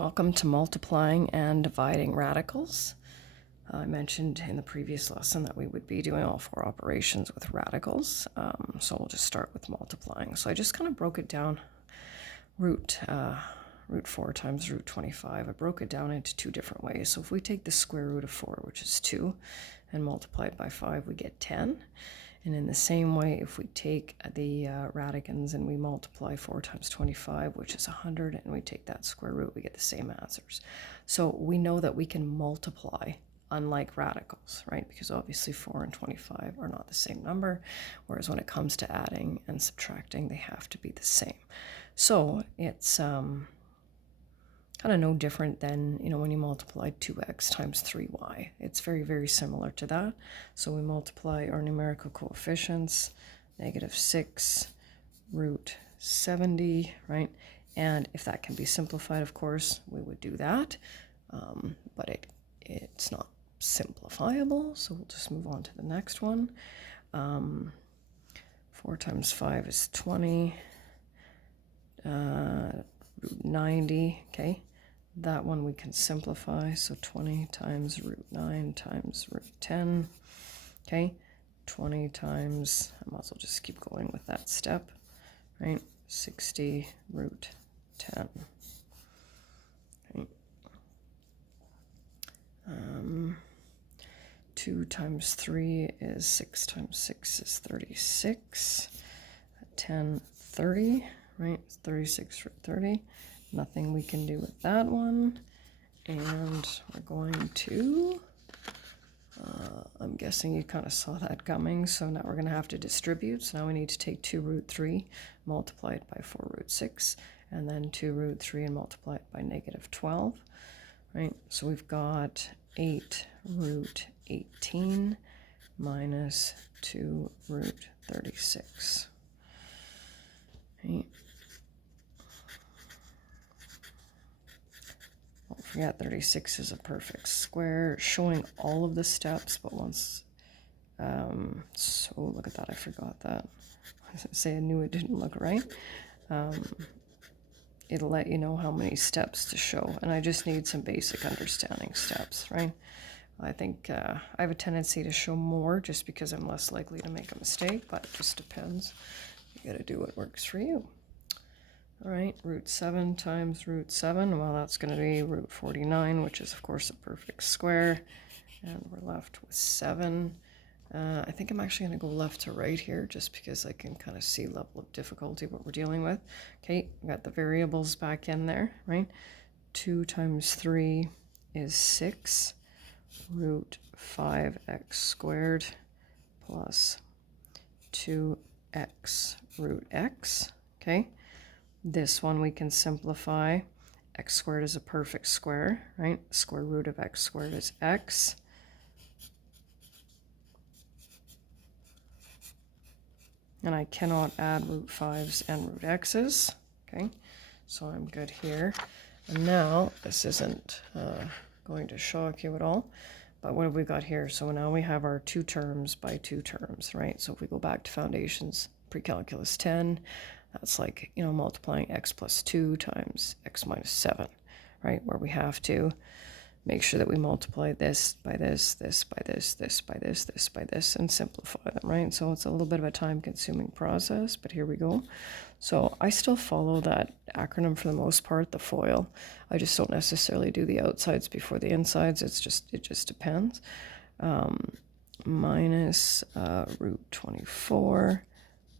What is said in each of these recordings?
Welcome to multiplying and dividing radicals. I mentioned in the previous lesson that we would be doing all four operations with radicals, so we'll just start with multiplying. So I just kind of broke it down, root 4 times root 25. I broke it down into two different ways. So if we take the square root of 4, which is 2, and multiply it by 5, we get 10. And in the same way, if we take the radians and we multiply 4 times 25, which is 100, and we take that square root, we get the same answers. So we know that we can multiply, unlike radicals, right? Because obviously 4 and 25 are not the same number, whereas when it comes to adding and subtracting, they have to be the same. So it's kind of no different than, when you multiply 2x times 3y. It's very, very similar to that. So we multiply our numerical coefficients, -6 root 70, right? And if that can be simplified, of course, we would do that. But it's not simplifiable, so we'll just move on to the next one. 4 times 5 is 20. Root 90, okay? That one we can simplify, so 20 times root 9 times root 10, okay? 20 times, I might as well just keep going with that step, right? 60 root 10, okay? 2 times 3 is 6 times 6 is 36, 10, 30, right? 36 root 30. Nothing we can do with that one. And we're going to, I'm guessing you kind of saw that coming, so now we're going to have to distribute. So now we need to take 2 root 3, multiply it by 4 root 6, and then 2 root 3 and multiply it by -12, right? So we've got 8 root 18 minus 2 root 36, right? Don't forget 36 is a perfect square, showing all of the steps, but once, so look at that, I forgot that. I was gonna say I knew it didn't look right. It'll let you know how many steps to show, and I just need some basic understanding steps, right? I think I have a tendency to show more just because I'm less likely to make a mistake, but it just depends. You gotta do what works for you. All right, root 7 times root 7, well, that's going to be root 49, which is, of course, a perfect square. And we're left with 7. I think I'm actually going to go left to right here just because I can kind of see level of difficulty what we're dealing with. Okay, we got the variables back in there, right? 2 times 3 is 6 root 5x squared plus 2x root x, okay? This one we can simplify. X squared is a perfect square, right? Square root of x squared is x. And I cannot add root 5s and root x's, okay? So I'm good here. And now, this isn't going to shock you at all, but what have we got here? So now we have our 2 terms by 2 terms, right? So if we go back to foundations, pre-calculus 10, that's like, multiplying x plus 2 times x minus 7, right? Where we have to make sure that we multiply this by this, this by this, this by this, this by this, and simplify them, right? So it's a little bit of a time-consuming process, but here we go. So I still follow that acronym for the most part, the FOIL. I just don't necessarily do the outsides before the insides. It just depends. Minus root 24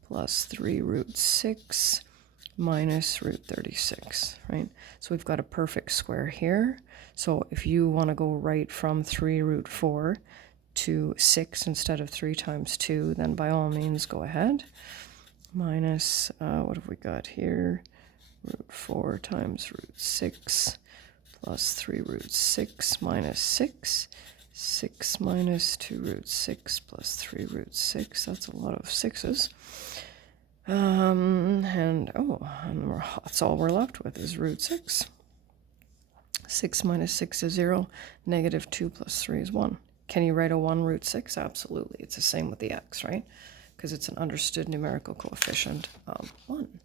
plus 3 root 6 minus root 36, right? So we've got a perfect square here. So if you want to go right from 3 root 4 to 6 instead of 3 times 2, then by all means go ahead. Minus, what have we got here? Root 4 times root 6 plus 3 root 6 minus 6. 6 minus 2 root 6 plus 3 root 6. That's a lot of 6's. And that's all we're left with is root 6. 6 minus 6 is 0. -2 plus 3 is 1. Can you write a 1 root 6? Absolutely. It's the same with the x, right? Because it's an understood numerical coefficient of 1.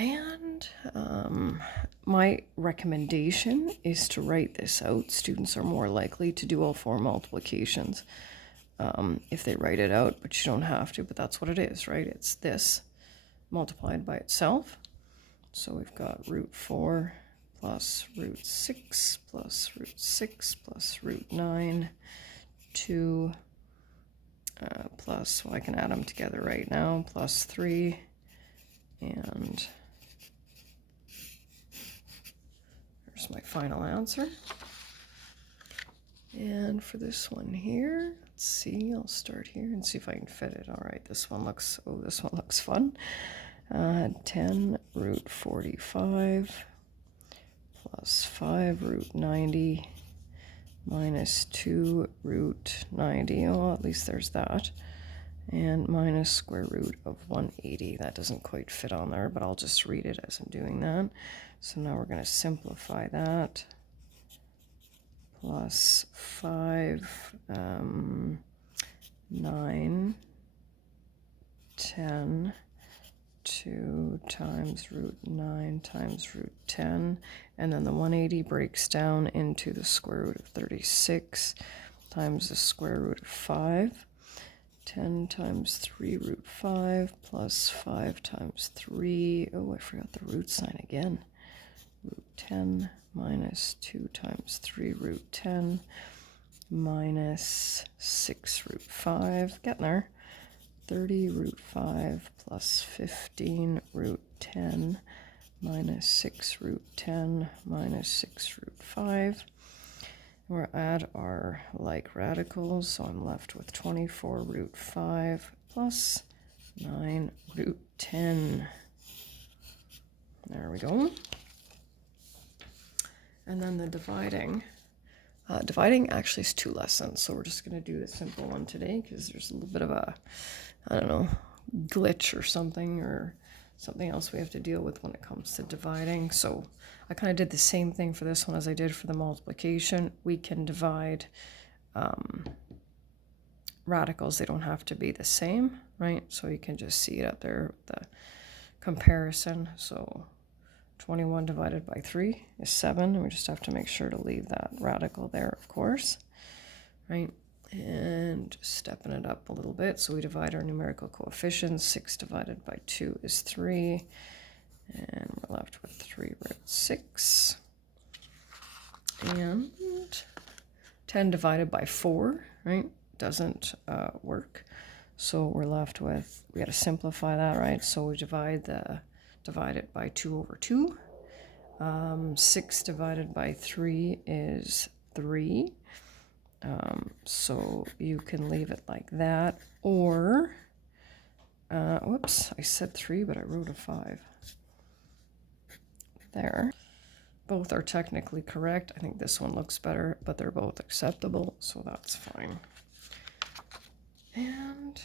And my recommendation is to write this out. Students are more likely to do all four multiplications if they write it out, but you don't have to, but that's what it is, right? It's this multiplied by itself. So we've got root 4 plus root 6 plus root 6 plus root 9, 2 plus, well, I can add them together right now, plus 3, and there's my final answer. And for this one here, let's see, I'll start here and see if I can fit it. All right, this one looks fun. 10 root 45 plus 5 root 90 minus 2 root 90. Oh, at least there's that. And minus square root of 180. That doesn't quite fit on there, but I'll just read it as I'm doing that. So now we're going to simplify that. Plus 5, 9, 10, 2 times root 9 times root 10, and then the 180 breaks down into the square root of 36 times the square root of 5. 10 times 3 root 5 plus 5 times 3. Oh, I forgot the root sign again. Root 10 minus 2 times 3 root 10 minus 6 root 5. Getting there. 30 root 5 plus 15 root 10 minus 6 root 10 minus 6 root 5. We'll add our like radicals, so I'm left with 24 root 5 plus 9 root 10. There we go. And then the dividing. Dividing actually is 2 lessons, so we're just going to do the simple one today because there's a little bit of a, I don't know, glitch or something else we have to deal with when it comes to dividing. So I kind of did the same thing for this one as I did for the multiplication. We can divide radicals. They don't have to be the same, right? So you can just see it up there, the comparison. So 21 divided by 3 is 7, and we just have to make sure to leave that radical there, of course, right? And stepping it up a little bit, so we divide our numerical coefficients. 6 divided by 2 is 3, and we're left with 3 root 6. And 10 divided by 4, right, doesn't work. So we're left with, we got to simplify that, right? So we divide it by 2 over 2. 6 divided by 3 is 3. So you can leave it like that, or, whoops, I said 3, but I wrote a 5. There. Both are technically correct. I think this one looks better, but they're both acceptable, so that's fine. And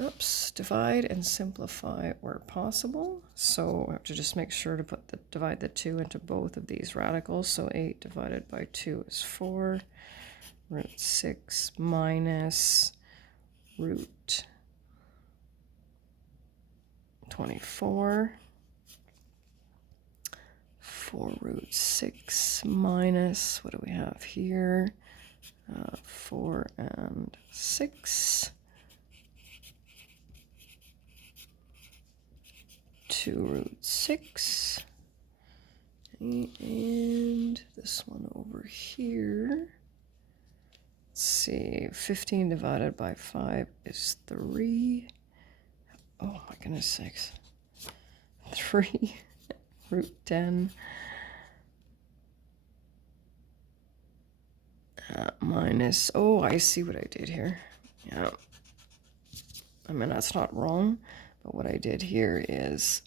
oops, divide and simplify where possible. So I have to just make sure to divide the 2 into both of these radicals. So 8 divided by 2 is 4. Root 6 minus root 24. 4 root 6 minus, what do we have here? 4 and 6. 2 root 6. And this one over here. Let's see, 15 divided by 5 is 3. Oh my goodness sakes. 3 root 10 minus, oh, I see what I did here. Yeah. I mean, that's not wrong, but what I did here is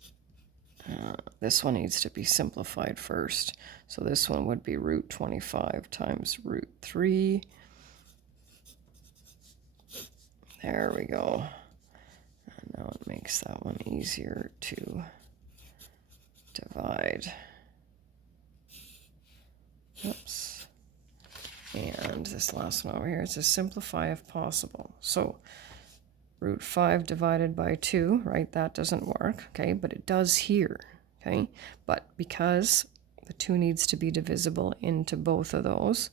this one needs to be simplified first. So this one would be root 25 times root 3. There we go. And now it makes that one easier to divide. Oops. And this last one over here, it says simplify if possible. So root 5 divided by 2, right? That doesn't work, okay? But it does here, okay? But because the 2 needs to be divisible into both of those,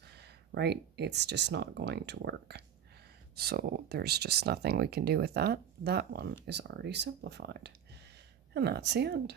right? It's just not going to work. So there's just nothing we can do with that. That one is already simplified. And that's the end.